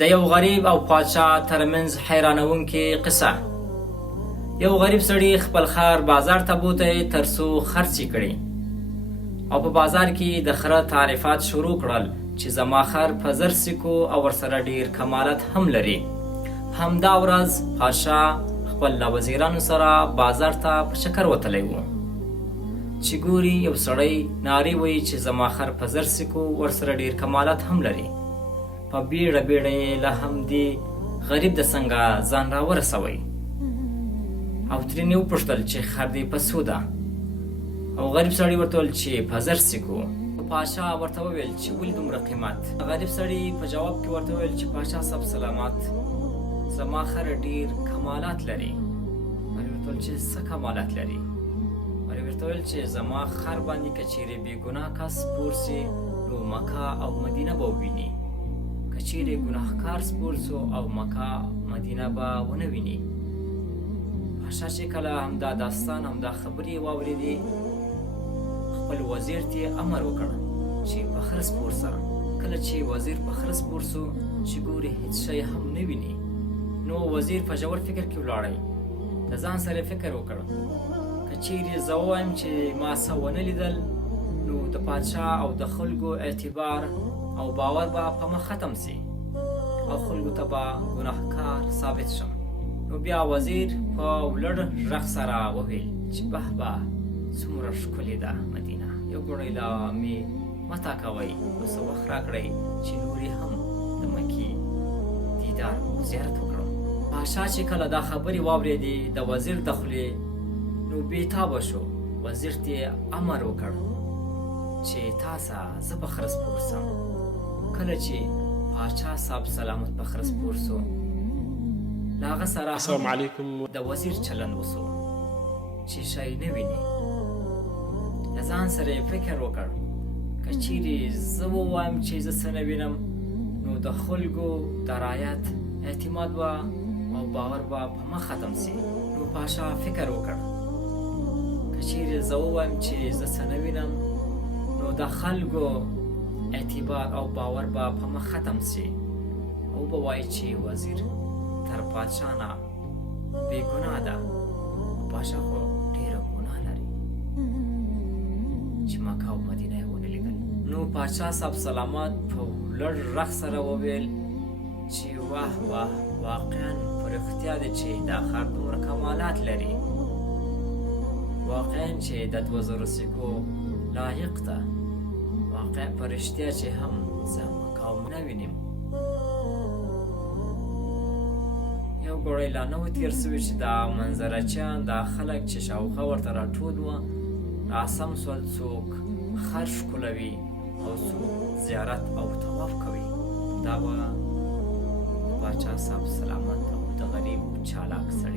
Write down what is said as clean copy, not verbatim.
د یو غریب او پادشاه ترمنځ حیرانونکې قصه. یو غریب سړي خپل خر بازار ته بوتی تر څو خرڅ یې کړي، او په بازار کې د خره تعریفات شروع کړل چې زما خر په زر سیکو او ورسره ډیر کمالات هم لري. همدا ورځ پادشاه خپل له وزیرانو سره بازار ته په چکر وتلی و چې ګوري یو سړی نارې وایي چې زما خر په زر سیکو ورسره ډیر کمالات هم لري. په بیړه بیړه یې له همدې غریب د څنګه ځان را ورسوئ او ترېنې وپوښتل چې خر دې په څو ده؟ او غریب سړي ورته وویل چې په زر سیکو. پادشاه ورته وویل چې ولې دومره قیمت؟ غریب سړي په جواب کې ورته وویل چې پادشاه صاحب سلامت، زما خر ډیر کمالات لري. ورته وویل چې څه کمالات لري؟ ورته وویل چې زما خر باندې که چیرې بې ګناه کس سپور سي نو مکه او مدینه به وویني، که چیرې ګناهکار سپور سو او مکه مدینه به ونه ویني. پادشاه چې کله همدا داستان همدا خبرې واورېدې، خپل وزیر ته امر وکړ چې په خره سپور سه. کله چې وزیر په خره سپور سو چې ګوري هیڅ شی هم نه ویني، نو وزیر په ژور فکر کې ولاړی. د ځان سره فکر وکړ که چیرې زه ووایم چې ما څه ونه لیدل، نو د پادشاه او د خلکو اعتبار او باور به په مخ ختم سي او خلکو ته به ګناهکار ثابت شم. نو بیا وزیر په ولړ غږ سره وویل چې به به څومره ښکلې ده مدینه، یو ګړی لا مې مه کوئ، نو څه وخت راکړئ چې نورې هم د مکې دیدار زیارت وکړم. پادشاه چې کله دا خبرې واورېدې د وزیر د خولې، نو بېتابه شو. وزیر ته یې امر وکړ چې تاسه زه په خره سپور سم. کله چې پاچا صاحب سلامت په خره سپور سو، له هغه سره السلام علیکم د وزیر چلند وسو چې شی نه ویني. د ځان سره یې فکر وکړ که چیرې زه ووایم چې زه څه نه وینم، نو د خلکو د رعایت اعتماد به او باور به په مخ ختم سي. نو پاشا فکر وکړ که چیرې زه ووایم چې زه څه نه وینم، نو د خلکو اعتبار او باور به په مخ ختم سي او به وایي چې وزیر تر پادشاه نه بې ګناه ده. پادشاه خو ډېره ګناه لري چې مکه او مدینه یې ونه لیدل. نو پادشاه صاحب سلامت په لوړ غږ سره وویل چې واه واه، واقعا په رښتیا دی چې دا خر دومره کمالات لري، واقعا چې د 2000 سیکو لایق ده، واقعا په رښتیا چې هم زه مکه او نه وینم. یو ګړی لا نه و تېر سوی چې دا منظرچیان، دا خلک چې شاوخوا ورته راټول وه، راسم سول، څوک خر ښکلوي او څوک زیارت او طواف کوي. دا به پاچا صاحب سلامت او د غریب چالاک سړي